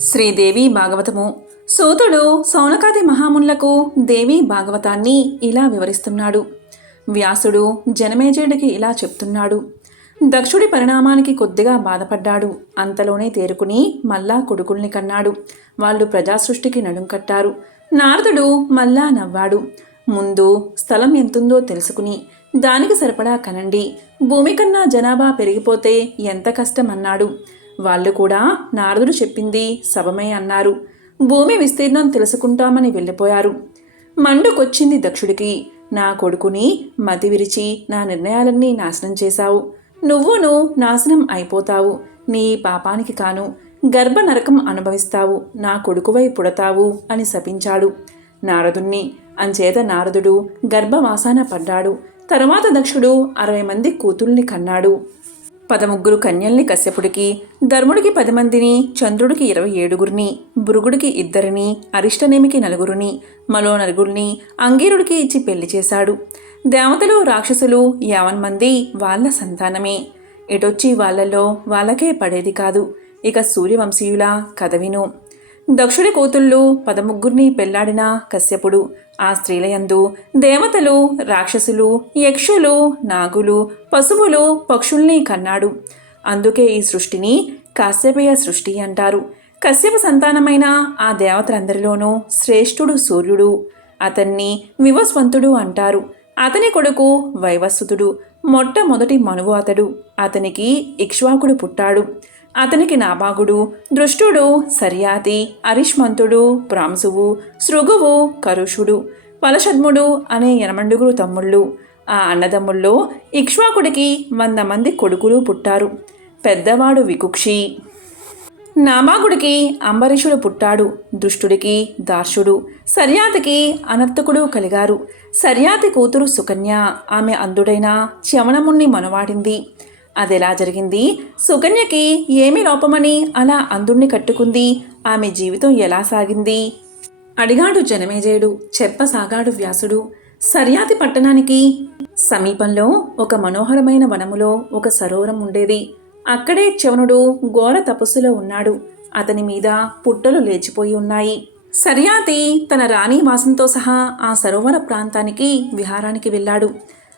శ్రీదేవి భాగవతము. సూతుడు సౌనకాది మహామునులకు దేవి భాగవతాన్ని ఇలా వివరిస్తున్నాడు. వ్యాసుడు జనమేజయుడికి ఇలా చెప్తున్నాడు. దక్షుడి పరిణామానికి కొద్దిగా బాధపడ్డాడు. అంతలోనే తేరుకుని మళ్ళా కొడుకుల్ని కన్నాడు. వాళ్ళు ప్రజాసృష్టికి నడుం కట్టారు. నారదుడు మళ్ళా నవ్వాడు. ముందు స్థలం ఎంతుందో తెలుసుకుని దానికి సరిపడా కనండి. భూమి కన్నా జనాభా పెరిగిపోతే ఎంత కష్టం అన్నాడు. వాళ్ళు కూడా నారదుడు చెప్పింది శవమే అన్నారు. భూమి విస్తీర్ణం తెలుసుకుంటామని వెళ్ళిపోయారు. మండుకొచ్చింది దక్షుడికి. నా కొడుకుని మతి విరిచి నా నిర్ణయాలన్నీ నాశనం చేశావు. నువ్వును నాశనం అయిపోతావు. నీ పాపానికి కాను గర్భ నరకం అనుభవిస్తావు. నా కొడుకువై పుడతావు అని శపించాడు నారదుణ్ణి. అంచేత నారదుడు గర్భవాసాన పడ్డాడు. తరువాత దక్షుడు 60 మంది కూతుల్ని కన్నాడు. 13 కన్యల్ని కశ్యపుడికి, ధర్ముడికి 10 మందిని, చంద్రుడికి 27గురిని, భృగుడికి 2, అరిష్టనేమికి 4, మలో నలుగురిని అంగీరుడికి ఇచ్చి పెళ్లి చేశాడు. దేవతలు రాక్షసులు 50 మంది వాళ్ళ సంతానమే. ఎటొచ్చి వాళ్ళల్లో వాళ్ళకే పడేది కాదు. ఇక సూర్యవంశీయుల కథ విను. దక్షుడి కూతుళ్ళు 13ని పెళ్లాడిన కశ్యపుడు ఆ స్త్రీలయందు దేవతలు, రాక్షసులు, యక్షులు, నాగులు, పశువులు, పక్షుల్ని కన్నాడు. అందుకే ఈ సృష్టిని కాశ్యపేయ సృష్టి అంటారు. కశ్యప సంతానమైన ఆ దేవతలందరిలోనూ శ్రేష్ఠుడు సూర్యుడు. అతన్ని వివస్వంతుడు అంటారు. అతని కొడుకు వైవస్వతుడు. మొట్టమొదటి మనువు అతడు. అతనికి ఇక్ష్వాకుడు పుట్టాడు. అతనికి నాభాగుడు, దృష్టుడు, సర్యాతి, అరిష్మంతుడు, ప్రాంసువు, శృగువు, కరుషుడు, పలషద్ముడు అనే 80 తమ్ముళ్ళు. ఆ అన్నదమ్ముల్లో ఇక్ష్వాకుడికి 100 మంది కొడుకులు పుట్టారు. పెద్దవాడు వికుక్షి. నాభాగుడికి అంబరీషుడు పుట్టాడు. దృష్టుడికి దార్షుడు, సర్యాతికి అనర్థకుడు కలిగారు. సర్యాతి కూతురు సుకన్య. ఆమె అందుడైన చ్యవనముణ్ణి మనవాడింది. అదెలా జరిగింది? సుకన్యకి ఏమి లోపమని అలా అందుణ్ణి కట్టుకుంది? ఆమె జీవితం ఎలా సాగింది అడిగాడు జనమేజయుడు. చెప్పసాగాడు వ్యాసుడు. సర్యాతి పట్టణానికి సమీపంలో ఒక మనోహరమైన వనములో ఒక సరోవరం ఉండేది. అక్కడే చ్యవనుడు ఘోర తపస్సులో ఉన్నాడు. అతని మీద పుట్టలు లేచిపోయి ఉన్నాయి. సర్యాతి తన రాణి వాసంతో సహా ఆ సరోవర ప్రాంతానికి విహారానికి వెళ్ళాడు.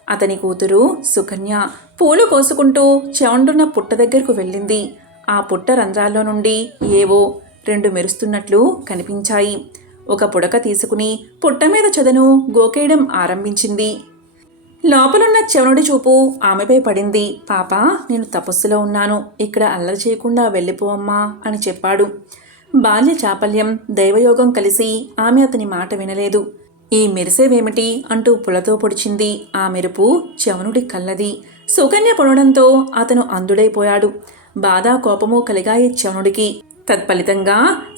అతని కూతురు సుకన్య పూలు కోసుకుంటూ చెవండున్న పుట్ట దగ్గరకు వెళ్ళింది. ఆ పుట్ట రంధ్రాల్లో నుండి ఏవో 2 మెరుస్తున్నట్లు కనిపించాయి. ఒక పుడక తీసుకుని పుట్ట మీద చెదను గోకేయడం ఆరంభించింది. లోపలున్న చెవనుడి చూపు ఆమెపై పడింది. పాప, నేను తపస్సులో ఉన్నాను. ఇక్కడ అల్లరి చేయకుండా వెళ్ళిపోవమ్మా అని చెప్పాడు. బాల్య చాపల్యం, దైవయోగం కలిసి ఆమె అతని మాట వినలేదు. ఈ మెరిసేవేమిటి అంటూ పులతో పొడిచింది. ఆ మెరుపు చవనుడి కళ్ళది. సుకన్య పొడడంతో అతను అందుడైపోయాడు. బాధ, కోపము కలిగాయి చవనుడికి. తత్ఫలితంగా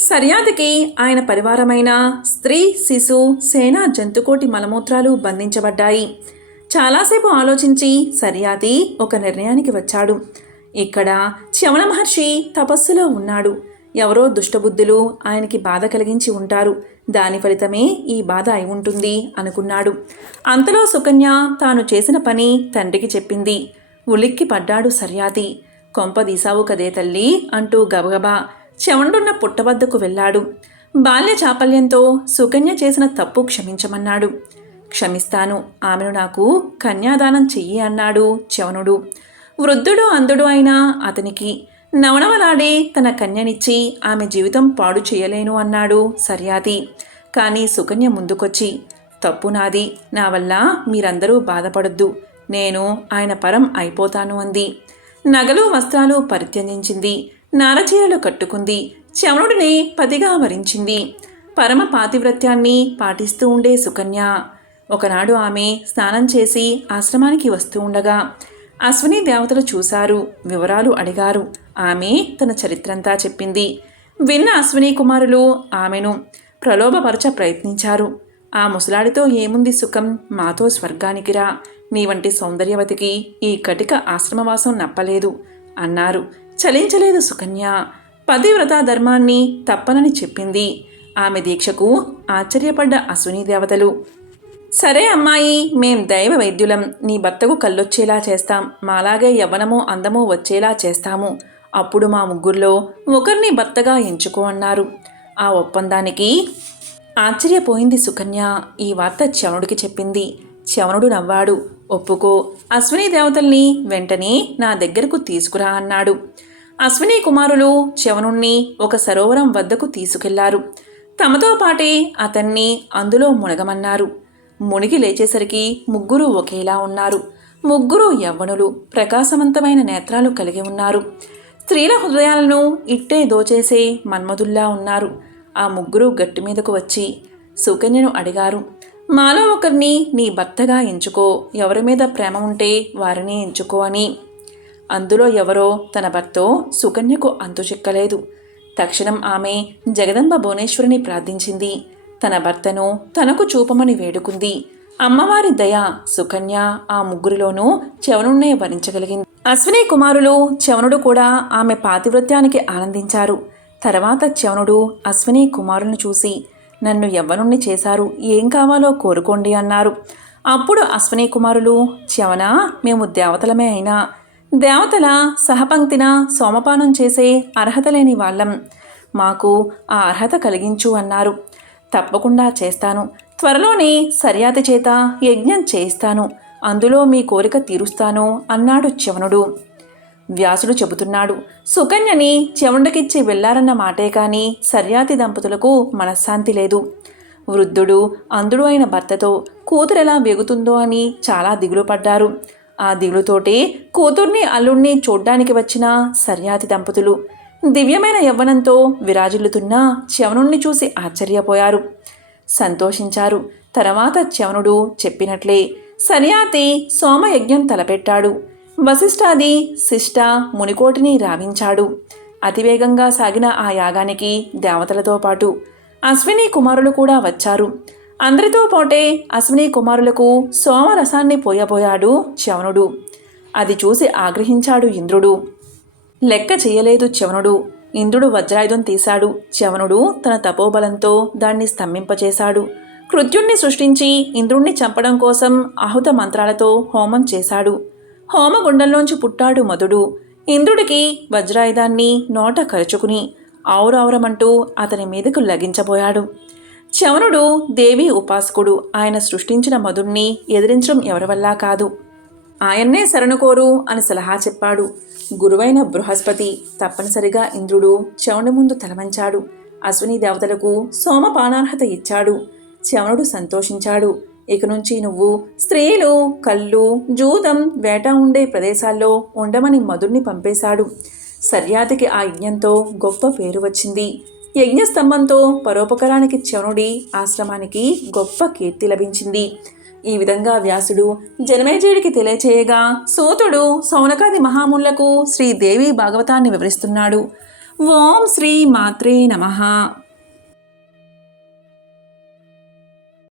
సర్యాతికి ఆయన పరివారమైన స్త్రీ, శిశు, సేన, జంతుకోటి మలమూత్రాలు బంధించబడ్డాయి. చాలాసేపు ఆలోచించి సర్యాతి ఒక నిర్ణయానికి వచ్చాడు. ఇక్కడ చ్యవన మహర్షి తపస్సులో ఉన్నాడు. ఎవరో దుష్టబుద్ధులు ఆయనకి బాధ కలిగించి ఉంటారు. దాని ఫలితమే ఈ బాధ అయి ఉంటుంది అనుకున్నాడు. అంతలో సుకన్య తాను చేసిన పని తండ్రికి చెప్పింది. ఉలిక్కి పడ్డాడు సర్యాతి. కొంపదీసావు కదే తల్లి అంటూ గబగబా చెవండున్న పుట్టవద్దకు వెళ్ళాడు. బాల్య చాపల్యంతో సుకన్య చేసిన తప్పు క్షమించమన్నాడు. క్షమిస్తాను, ఆమెను నాకు కన్యాదానం చెయ్యి అన్నాడు చవనుడు. వృద్ధుడు అందుడు అయినా అతనికి నవనవలాడే తన కన్యనిచ్చి ఆమె జీవితం పాడు చేయలేను అన్నాడు సర్యాతి. కానీ సుకన్య ముందుకొచ్చి, తప్పు నాది, నా వల్ల మీరందరూ బాధపడొద్దు, నేను ఆయన పరం అయిపోతాను అంది. నగలు, వస్త్రాలు పరిత్యజించింది. నారచీరలు కట్టుకుంది. చవనుడిని పతిగా వరించింది. పరమ పాతివ్రత్యాన్ని పాటిస్తూ ఉండే సుకన్య. ఒకనాడు ఆమె స్నానం చేసి ఆశ్రమానికి వస్తూ ఉండగా అశ్విని దేవతలు చూశారు. వివరాలు అడిగారు. ఆమె తన చరిత్రంతా చెప్పింది. విన్న అశ్విని కుమారులు ఆమెను ప్రలోభపరచ ప్రయత్నించారు. ఆ ముసలాడితో ఏముంది సుఖం, మాతో స్వర్గానికి రా, నీ వంటి సౌందర్యవతికి ఈ కటిక ఆశ్రమవాసం నప్పలేదు అన్నారు. చలించలేదు సుకన్య. పతివ్రత ధర్మాన్ని తప్పనని చెప్పింది. ఆమె దీక్షకు ఆశ్చర్యపడ్డ అశ్విని దేవతలు, సరే అమ్మాయి, మేం దైవ వైద్యులం, నీ భర్తకు కళ్ళొచ్చేలా చేస్తాం, మాలాగే యవ్వనమో అందమో వచ్చేలా చేస్తాము, అప్పుడు మా ముగ్గురిలో ఒకరిని భర్తగా ఎంచుకో అన్నారు. ఆ ఒప్పందానికి ఆశ్చర్యపోయింది సుకన్య. ఈ వార్త చవనుడికి చెప్పింది. చవనుడు నవ్వాడు. ఒప్పుకో, అశ్విని దేవతల్ని వెంటనే నా దగ్గరకు తీసుకురా అన్నాడు. అశ్విని కుమారులు చవనుణ్ణి ఒక సరోవరం వద్దకు తీసుకెళ్లారు. తమతో పాటే అతన్ని అందులో మునగమన్నారు. మునిగి లేచేసరికి ముగ్గురు ఒకేలా ఉన్నారు. ముగ్గురు యవ్వనులు, ప్రకాశవంతమైన నేత్రాలు కలిగి ఉన్నారు. స్త్రీల హృదయాలను ఇట్టే దోచేసే మన్మధుల్లా ఉన్నారు. ఆ ముగ్గురు గట్టి మీదకు వచ్చి సుకన్యను అడిగారు, మాలో ఒకరిని నీ భర్తగా ఎంచుకో, ఎవరి మీద ప్రేమ ఉంటే వారిని ఎంచుకో అని. అందులో ఎవరో తన భర్తో సుకన్యకు అంతు చిక్కలేదు. తక్షణం ఆమె జగదంబ భువనేశ్వరిని ప్రార్థించింది. తన భర్తను తనకు చూపమని వేడుకుంది. అమ్మవారి దయ సుకన్య ఆ ముగ్గురిలోనూ చవనుణ్ణే వరించగలిగింది. అశ్విని కుమారులు చవనుడు కూడా ఆమె పాతివ్రత్యానికి ఆనందించారు. తర్వాత చవనుడు అశ్విని కుమారులను చూసి, నన్ను యవ్వనుణ్ణి చేశారు, ఏం కావాలో కోరుకోండి అన్నారు. అప్పుడు అశ్విని కుమారులు, చవన, మేము దేవతలమే అయినా దేవతల సహపంక్తిన సోమపానం చేసే అర్హత లేని వాళ్ళం, మాకు ఆ అర్హత కలిగించు అన్నారు. తప్పకుండా చేస్తాను, త్వరలోనే సర్యాతి చేత యజ్ఞం చేయిస్తాను, అందులో మీ కోరిక తీరుస్తాను అన్నాడు చవనుడు. వ్యాసుడు చెబుతున్నాడు, సుకన్యని చవనుడికిచ్చి వెళ్లారన్న మాటే కాని సర్యాతి దంపతులకు మనశ్శాంతి లేదు. వృద్ధుడు అంధుడు అయిన భర్తతో కూతురెలా వేగుతుందో అని చాలా దిగులు పడ్డారు. ఆ దిగులుతోటే కూతుర్ని అల్లుణ్ణి చూడ్డానికి వచ్చిన సర్యాతి దంపతులు దివ్యమైన యవ్వనంతో విరాజిల్లుతున్న చవనుణ్ణి చూసి ఆశ్చర్యపోయారు, సంతోషించారు. తర్వాత చవనుడు చెప్పినట్లే సర్యాతి సోమయజ్ఞం తలపెట్టాడు. వశిష్ఠాది శిష్ట మునికోటిని రావించాడు. అతివేగంగా సాగిన ఆ యాగానికి దేవతలతో పాటు అశ్విని కుమారులు కూడా వచ్చారు. అందరితో పాటే అశ్విని కుమారులకు సోమరసాన్ని పోయబోయాడు చవనుడు. అది చూసి ఆగ్రహించాడు ఇంద్రుడు. లెక్క చెయ్యలేదు చవనుడు. ఇంద్రుడు వజ్రాయుధం తీశాడు. చవనుడు తన తపోబలంతో దాన్ని స్తంభింపచేశాడు. కృత్యుణ్ణి సృష్టించి ఇంద్రుణ్ణి చంపడం కోసం ఆహుత మంత్రాలతో హోమం చేశాడు. హోమగుండంలోంచి పుట్టాడు మధుడు. ఇంద్రుడికి వజ్రాయుధాన్ని నోట కరుచుకుని ఆవురావురమంటూ అతని మీదకు లగించబోయాడు. చవనుడు దేవి ఉపాసకుడు. ఆయన సృష్టించిన మధుణ్ణి ఎదిరించడం ఎవరి వల్లా కాదు, ఆయన్నే శరణుకోరు అని సలహా చెప్పాడు గురువైన బృహస్పతి. తప్పనిసరిగా ఇంద్రుడు చవనుడి ముందు తలవంచాడు. అశ్విని దేవతలకు సోమపానార్హత ఇచ్చాడు. చవనుడు సంతోషించాడు. ఇక నుంచి నువ్వు స్త్రీలు, కళ్ళు, జూదం, వేట ఉండే ప్రదేశాల్లో ఉండమని మధుణ్ణి పంపేశాడు. సర్యాతికి ఆ యజ్ఞంతో గొప్ప పేరు వచ్చింది. యజ్ఞస్తంభంతో పరోపకారానికి చవనుడి ఆశ్రమానికి గొప్ప కీర్తి లభించింది. ఈ విధంగా వ్యాసుడు జనమేజయుడికి తెలియచేయగా సూతుడు సౌనకాది మహామునులకు శ్రీదేవి భాగవతాన్ని వివరిస్తున్నాడు. ఓం శ్రీ మాత్రే నమః.